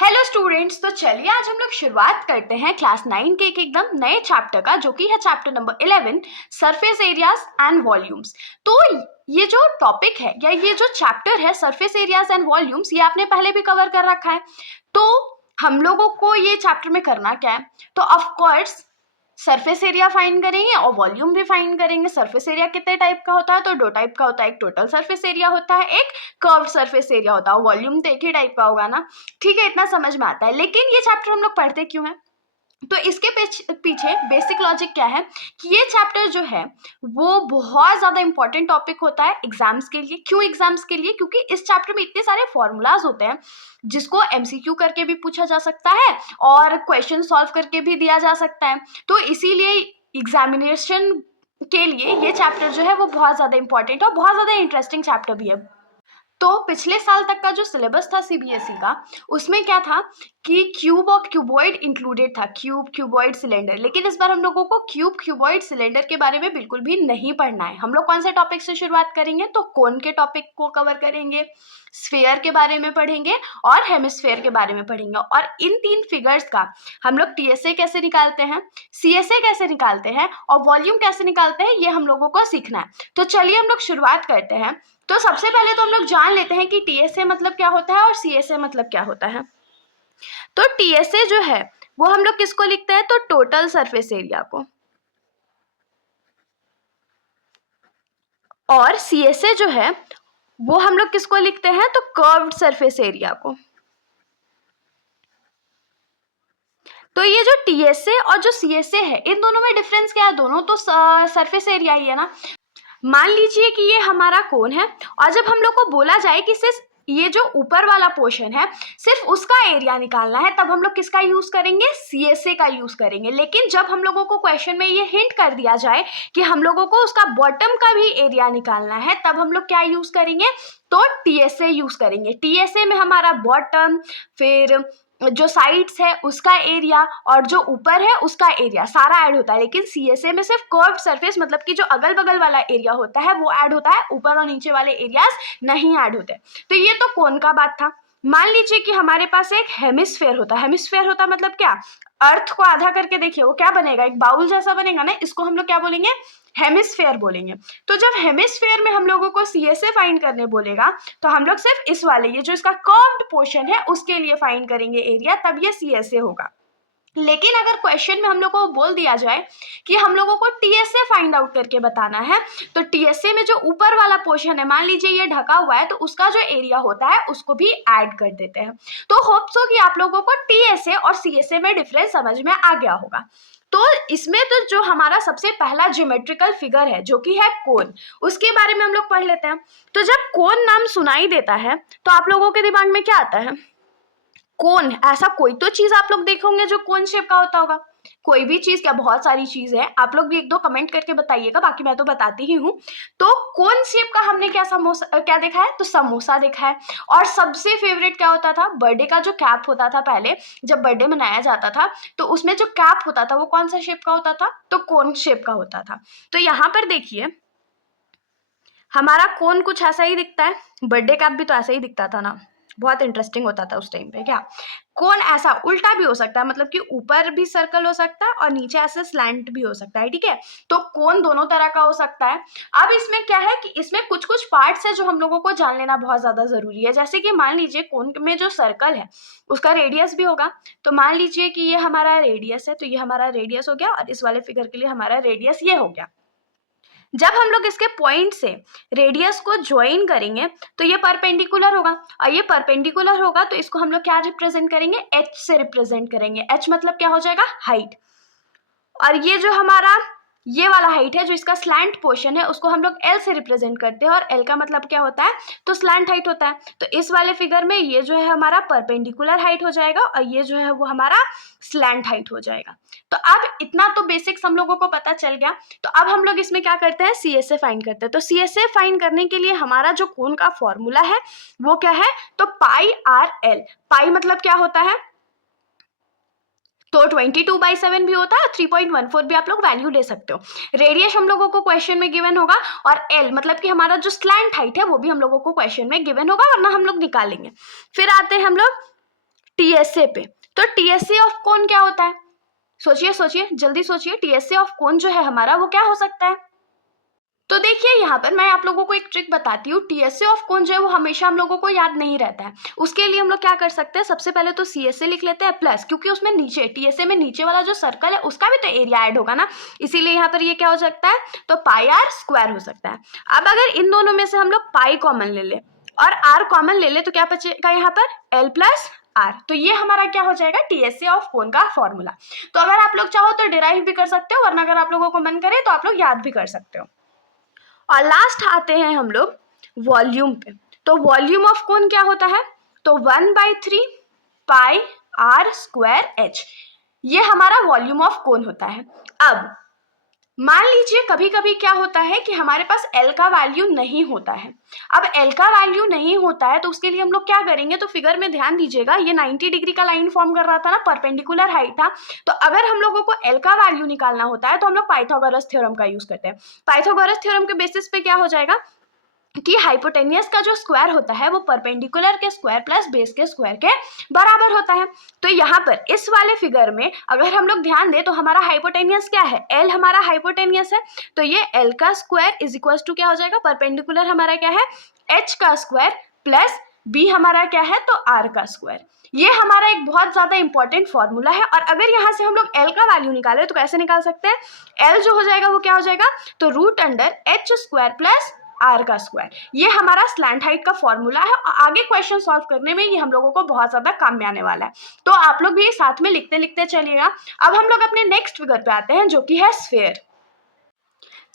Hello students, तो चलिए आज हम लोग शुरुआत करते हैं क्लास 9 के एक एकदम नए चैप्टर का, जो कि है chapter number 11 surface areas and volumes. तो ये जो टॉपिक है या ये जो चैप्टर है सरफेस एरियाज एंड वॉल्यूम्स, ये आपने पहले भी कवर कर रखा है। तो हम लोगों को ये चैप्टर में करना क्या है, तो of course surface area find करेंगे और वॉल्यूम भी फाइंड करेंगे। सरफेस एरिया कितने टाइप का होता है, तो दो टाइप का होता है। एक टोटल सरफेस एरिया होता है, एक कर्व्ड सरफेस एरिया होता है। वॉल्यूम तो एक ही टाइप का होगा ना, ठीक है, इतना समझ में आता है। लेकिन ये चैप्टर हम लोग पढ़ते क्यों हैं, तो इसके पीछे बेसिक लॉजिक क्या है कि ये चैप्टर जो है वो बहुत ज़्यादा इंपॉर्टेंट टॉपिक होता है एग्जाम्स के लिए। क्यों एग्जाम्स के लिए? क्योंकि इस चैप्टर में इतने सारे फॉर्मूलाज होते हैं जिसको एमसीक्यू करके भी पूछा जा सकता है और क्वेश्चन सॉल्व करके भी दिया जा सकता है। तो इसीलिए एग्जामिनेशन के लिए ये चैप्टर जो है वो बहुत ज़्यादा इंपॉर्टेंट और बहुत ज़्यादा इंटरेस्टिंग चैप्टर भी है। तो पिछले साल तक का जो सिलेबस था सीबीएसई का, उसमें क्या था कि क्यूब और क्यूबॉइड इंक्लूडेड था, क्यूब, क्यूबॉइड, सिलेंडर। लेकिन इस बार हम लोगों को क्यूब, क्यूबॉइड, सिलेंडर के बारे में बिल्कुल भी नहीं पढ़ना है। हम लोग कौन से टॉपिक से शुरुआत करेंगे, तो कोन के टॉपिक को कवर करेंगे, स्फेयर के बारे में पढ़ेंगे और हेमिस्फेयर के बारे में पढ़ेंगे। और इन तीन फिगर्स का हम लोग टीएसए कैसे निकालते हैं, सीएसए कैसे निकालते हैं और वॉल्यूम कैसे निकालते हैं, ये हम लोगों को सीखना है। तो चलिए हम लोग शुरुआत करते हैं। तो सबसे पहले तो हम लोग जान लेते हैं कि टीएसए मतलब क्या होता है और सीएसए मतलब क्या होता है। तो टीएसए जो है वो हम लोग किसको लिखते हैं, तो टोटल सरफेस एरिया को, और सीएसए जो है वो हम लोग किसको लिखते हैं, तो कर्व्ड सरफेस एरिया को। तो ये जो टीएसए और जो सीएसए है, इन दोनों में डिफरेंस क्या है, दोनों तो सरफेस एरिया ही है ना। मान लीजिए कि ये हमारा कोन है और जब हम लोग को बोला जाए कि सिर्फ ये जो ऊपर वाला पोर्शन है सिर्फ उसका एरिया निकालना है, तब हम लोग किसका यूज करेंगे, सीएसए का यूज करेंगे। लेकिन जब हम लोगों को क्वेश्चन में ये हिंट कर दिया जाए कि हम लोगों को उसका बॉटम का भी एरिया निकालना है, तब हम लोग क्या यूज करेंगे, तो टीएसए यूज करेंगे। टीएसए में हमारा बॉटम, फिर जो साइड्स है उसका एरिया और जो ऊपर है उसका एरिया सारा ऐड होता है। लेकिन सीएसए में सिर्फ कर्व्ड सरफेस, मतलब कि जो अगल बगल वाला एरिया होता है वो ऐड होता है, ऊपर और नीचे वाले एरियाज नहीं ऐड होते। तो ये तो कोन का बात था। मान लीजिए कि हमारे पास एक हेमिस्फेयर होता है। हेमिस्फेयर होता मतलब क्या, अर्थ को आधा करके देखिए वो क्या बनेगा, एक बाउल जैसा बनेगा ना, इसको हम लोग क्या बोलेंगे, हेमिस्फेयर बोलेंगे। तो जब हेमिस्फेयर में हम लोगों को सीएसए फाइंड करने बोलेगा, तो हम लोग सिर्फ इस वाले, ये जो इसका कर्व्ड पोर्शन है उसके लिए फाइंड करेंगे एरिया, तब ये सीएसए होगा। लेकिन अगर क्वेश्चन में हम लोग को बोल दिया जाए कि हम लोगों को टीएसए फाइंड आउट करके बताना है, तो टीएसए में जो ऊपर वाला पोर्शन है, मान लीजिए ये ढका हुआ है, तो उसका जो एरिया होता है उसको भी ऐड कर देते हैं। तो होप सो कि आप लोगों को टीएसए और सीएसए में डिफरेंस समझ में आ गया होगा। तो इसमें तो जो हमारा सबसे पहला ज्योमेट्रिकल फिगर है जो कि है कोन, उसके बारे में हम लोग पढ़ लेते हैं। तो जब कोन नाम सुनाई देता है तो आप लोगों के दिमाग में क्या आता है, कोन, ऐसा कोई तो चीज आप लोग देखोगे जो कोन शेप का होता होगा। कोई भी चीज क्या, बहुत सारी चीज है, आप लोग भी एक दो कमेंट करके बताइएगा, बाकी मैं तो बताती ही हूँ। तो कोन शेप का हमने क्या क्या देखा है, तो समोसा देखा है। और सबसे फेवरेट क्या होता था, बर्थडे का जो कैप होता था, पहले जब बर्थडे मनाया जाता था तो उसमें जो कैप होता था वो कौन सा शेप का होता था, तो कोन शेप का होता था। तो यहाँ पर देखिए हमारा कोन कुछ ऐसा ही दिखता है, बर्थडे कैप भी तो ऐसा ही दिखता था ना, बहुत इंटरेस्टिंग होता था उस टाइम पे। क्या कोन ऐसा उल्टा भी हो सकता है, मतलब कि ऊपर भी सर्कल हो सकता है और नीचे ऐसे स्लैंट भी हो सकता है, ठीक है। तो कोन दोनों तरह का हो सकता है। अब इसमें क्या है कि इसमें कुछ कुछ पार्ट्स है जो हम लोगों को जान लेना बहुत ज्यादा जरूरी है। जैसे कि मान लीजिए कोन में जो सर्कल है उसका रेडियस भी होगा। तो मान लीजिए कि ये हमारा रेडियस है, तो ये हमारा रेडियस हो गया और इस वाले फिगर के लिए हमारा रेडियस ये हो गया। जब हम लोग इसके पॉइंट से रेडियस को ज्वाइन करेंगे तो ये परपेंडिकुलर होगा, और ये परपेंडिकुलर होगा तो इसको हम लोग क्या रिप्रेजेंट करेंगे, एच से रिप्रेजेंट करेंगे। एच मतलब क्या हो जाएगा, हाइट। और ये जो हमारा ये वाला हाइट है, जो इसका स्लैंट पोर्शन है, उसको हम लोग एल से रिप्रेजेंट करते हैं, और एल का मतलब क्या होता है, तो स्लैंट हाइट होता है। तो इस वाले फिगर में ये जो है हमारा परपेंडिकुलर हाइट हो जाएगा और ये जो है वो हमारा स्लैंट हाइट हो जाएगा। तो अब इतना तो बेसिक्स हम लोगों को पता चल गया। तो अब हम लोग इसमें क्या करते हैं, सीएसए फाइंड करते हैं। तो सीएसए फाइंड करने के लिए हमारा जो कोन का फॉर्मूला है वो क्या है, तो पाई आर एल। पाई मतलब क्या होता है, तो 22/7 भी होता है, 3.14 भी आप लोग वैल्यू ले सकते हो। रेडियस हम लोगों को क्वेश्चन में गिवन होगा, और एल मतलब कि हमारा जो स्लैंट हाइट है वो भी हम लोगों को क्वेश्चन में गिवन होगा, वरना हम लोग निकालेंगे। फिर आते हैं हम लोग टीएसए पे। तो टीएसए ऑफ कोन क्या होता है? सोचिए सोचिए, जल्दी सोचिए, टीएसए ऑफ कोन जो है हमारा वो क्या हो सकता है? तो देखिए यहाँ पर मैं आप लोगों को एक ट्रिक बताती हूँ। टीएसए ऑफ कोन जो है वो हमेशा हम लोगों को याद नहीं रहता है। उसके लिए हम लोग क्या कर सकते हैं, सबसे पहले तो सीएसए लिख लेते हैं प्लस, क्योंकि उसमें नीचे टीएसए में नीचे वाला जो सर्कल है उसका भी तो एरिया ऐड होगा ना, इसीलिए यहाँ पर ये क्या हो सकता है, तो पाई आर स्क्वायर हो सकता है। अब अगर इन दोनों में से हम लोग पाई कॉमन ले ले और आर कॉमन ले ले तो क्या बचेगा यहाँ पर, एल प्लस आर। तो ये हमारा क्या हो जाएगा, टीएसए ऑफ कोन का फॉर्मूला। तो अगर आप लोग चाहो तो डिराइव भी कर सकते हो, वरना अगर आप लोगों को मन करे तो आप लोग याद भी कर सकते हो। और लास्ट आते हैं हम लोग वॉल्यूम पे। तो वॉल्यूम ऑफ कोन क्या होता है, तो 1/3 पाई आर स्क्वायर एच, ये हमारा वॉल्यूम ऑफ कोन होता है। अब मान लीजिए कभी कभी क्या होता है कि हमारे पास L का वैल्यू नहीं होता है। अब L का वैल्यू नहीं होता है तो उसके लिए हम लोग क्या करेंगे, तो फिगर में ध्यान दीजिएगा, ये 90 डिग्री का लाइन फॉर्म कर रहा था ना, परपेंडिकुलर हाइट था। तो अगर हम लोगों को L का वैल्यू निकालना होता है तो हम लोग पाइथागोरस थ्योरम का यूज करते हैं। पाइथागोरस थ्योरम के बेसिस पे क्या हो जाएगा कि हाइपोटेनियस का जो स्क्वायर होता है वो परपेंडिकुलर के स्क्वायर प्लस बेस के स्क्वायर के बराबर होता है। तो यहाँ पर इस वाले फिगर में अगर हम लोग ध्यान दें तो हमारा हाइपोटेनियस क्या है, L हमारा हाइपोटेनियस है। तो ये L का स्क्वायर इज इक्वल टू क्या हो जाएगा, परपेंडिकुलर हमारा क्या है, H का स्क्वायर प्लस B हमारा क्या है, तो R का स्क्वायर। ये हमारा एक बहुत ज्यादा इंपॉर्टेंट फॉर्मूला है। और अगर यहाँ से हम लोग L का वैल्यू निकाले तो कैसे निकाल सकते हैं, L जो हो जाएगा वो क्या हो जाएगा, तो root under H square plus R का स्क्वायर। ये हमारा स्लैंट हाइट का फॉर्मूला है और आगे क्वेश्चन सॉल्व करने में ये हम लोगों को बहुत ज्यादा काम में आने वाला है। तो आप लोग भी साथ में लिखते लिखते चलिएगा। अब हम लोग अपने नेक्स्ट फिगर पे आते हैं जो कि है स्फीयर।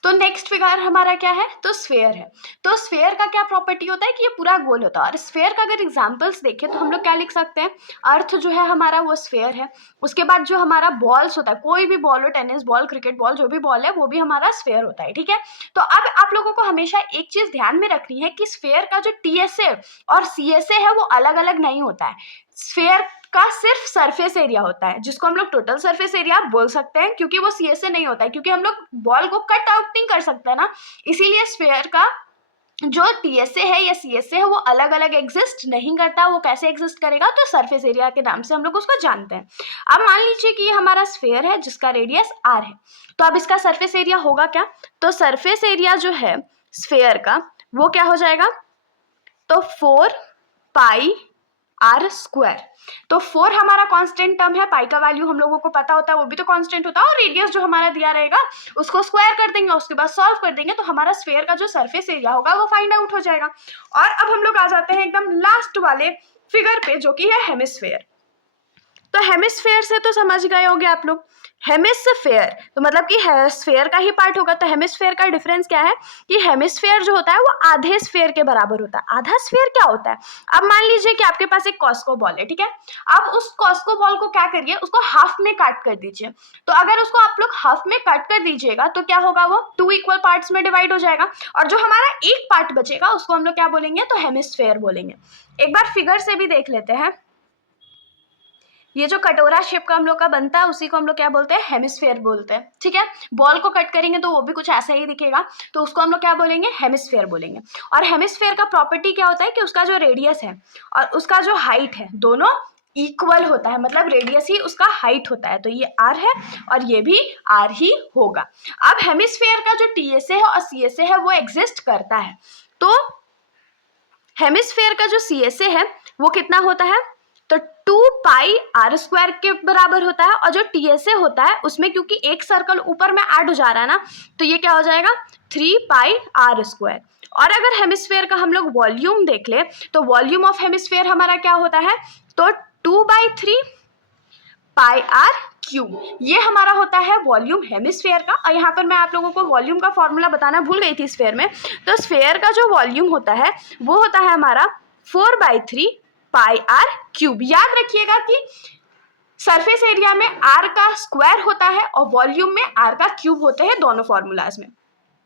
तो नेक्स्ट फिगर हमारा क्या है, तो स्फीयर है। तो स्फीयर का क्या प्रॉपर्टी होता है कि ये पूरा गोल होता है। और स्फीयर का अगर एग्जांपल्स देखें तो हम लोग क्या लिख सकते हैं, अर्थ जो है हमारा वो स्फीयर है। उसके बाद जो हमारा बॉल्स होता है, कोई भी बॉल हो, टेनिस बॉल, क्रिकेट बॉल, जो भी बॉल है वो भी हमारा स्फीयर होता है, ठीक है। तो अब आप लोगों को हमेशा एक चीज ध्यान में रखनी है कि स्फीयर का जो टीएसए और सीएसए है वो अलग अलग नहीं होता है। स्फीयर का सिर्फ सरफेस एरिया होता है, जिसको हम लोग टोटल सरफेस एरिया बोल सकते हैं, क्योंकि वो सीएसए नहीं होता है, क्योंकि हम लोग बॉल को कट आउट नहीं कर सकते ना, इसीलिए स्फीयर का जो टीएसए है या सीएसए है वो अलग अलग एग्जिस्ट नहीं करता। वो कैसे एग्जिस्ट करेगा, तो सरफेस एरिया के नाम से हम लोग उसको जानते हैं। अब मान लीजिए कि ये हमारा स्फीयर है जिसका रेडियस r है, तो अब इसका सरफेस एरिया होगा क्या, तो सरफेस एरिया जो है स्फीयर का वो क्या हो जाएगा, तो 4 पाई आर स्क्वायर। तो 4 हमारा कांस्टेंट टर्म है, पाई का वैल्यू हम लोगों को पता होता है, वो भी तो कांस्टेंट होता है, और रेडियस जो हमारा दिया रहेगा उसको स्क्वायर कर देंगे, उसके बाद सॉल्व कर देंगे, तो हमारा स्फीयर का जो सरफेस एरिया होगा वो फाइंड आउट हो जाएगा। और अब हम लोग आ जाते हैं एकदम लास्ट वाले फिगर पे जो कि है हेमिस्फीयर। तो हेमिस्फीयर से तो समझ गए होंगे आप लोग, हेमिस्फीयर तो मतलब कि स्फीयर का ही पार्ट होगा। तो हेमिस्फीयर का डिफरेंस क्या है कि हेमिस्फीयर जो होता है वो आधे स्फीयर के बराबर होता है। आधा स्फीयर क्या होता है, अब मान लीजिए कि आपके पास एक कॉस्को बॉल है, ठीक है। अब उस कॉस्को बॉल को क्या करिए, उसको हाफ में काट कर दीजिए। तो अगर उसको आप लोग हाफ में कट कर दीजिएगा तो क्या होगा, वो 2 इक्वल पार्ट्स में डिवाइड हो जाएगा, और जो हमारा एक पार्ट बचेगा उसको हम लोग क्या बोलेंगे, तो हेमिस्फीयर बोलेंगे। एक बार फिगर से भी देख लेते हैं, ये जो कटोरा शेप का हम लोग का बनता है उसी को हम लोग क्या बोलते हैं, हेमिस्फीयर बोलते हैं, ठीक है। बॉल को कट करेंगे तो वो भी कुछ ऐसा ही दिखेगा, तो उसको हम लोग क्या बोलेंगे, हेमिस्फीयर बोलेंगे। और हेमिस्फीयर का प्रॉपर्टी क्या होता है कि उसका जो रेडियस है और उसका जो हाइट है दोनों इक्वल होता है, मतलब रेडियस ही उसका हाइट होता है। तो ये r है और ये भी r ही होगा। अब हेमिस्फीयर का जो टीएसए है और सीएसए है वो एग्जिस्ट करता है। तो हेमिस्फीयर का जो सीएसए है वो कितना होता है, तो 2 पाई आर स्क्वायर के बराबर होता है, और जो टीएसए होता है उसमें क्योंकि एक सर्कल ऊपर में ऐड हो जा रहा है ना, तो ये क्या हो जाएगा 3 पाई आर स्क्वायर। और अगर हेमिस्फीयर का हम लोग वॉल्यूम देख ले तो वॉल्यूम ऑफ हेमिस्फीयर हमारा क्या होता है, तो 2/3 पाई आर क्यूब, ये हमारा होता है वॉल्यूम हेमिस्फीयर का। और यहाँ पर मैं आप लोगों को वॉल्यूम का फॉर्मूला बताना भूल गई थी स्फीयर में। तो स्फीयर का जो वॉल्यूम होता है वो होता है हमारा 4/3 पाई आर क्यूब। याद रखिएगा कि सरफेस एरिया में आर का स्क्वायर होता है और वॉल्यूम में आर का क्यूब होते हैं दोनों फॉर्मूलाज में।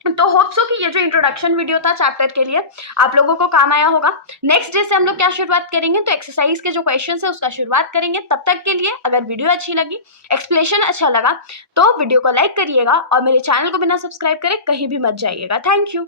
तो होप सो कि ये जो इंट्रोडक्शन वीडियो था चैप्टर के लिए आप लोगों को काम आया होगा। नेक्स्ट डे से हम लोग क्या शुरुआत करेंगे, तो एक्सरसाइज के जो क्वेश्चन है उसका शुरुआत करेंगे। तब तक के लिए अगर वीडियो अच्छी लगी, एक्सप्लेनेशन अच्छा लगा तो वीडियो को लाइक करिएगा और मेरे चैनल को बिना सब्सक्राइब करे कहीं भी मत जाइएगा। Thank you.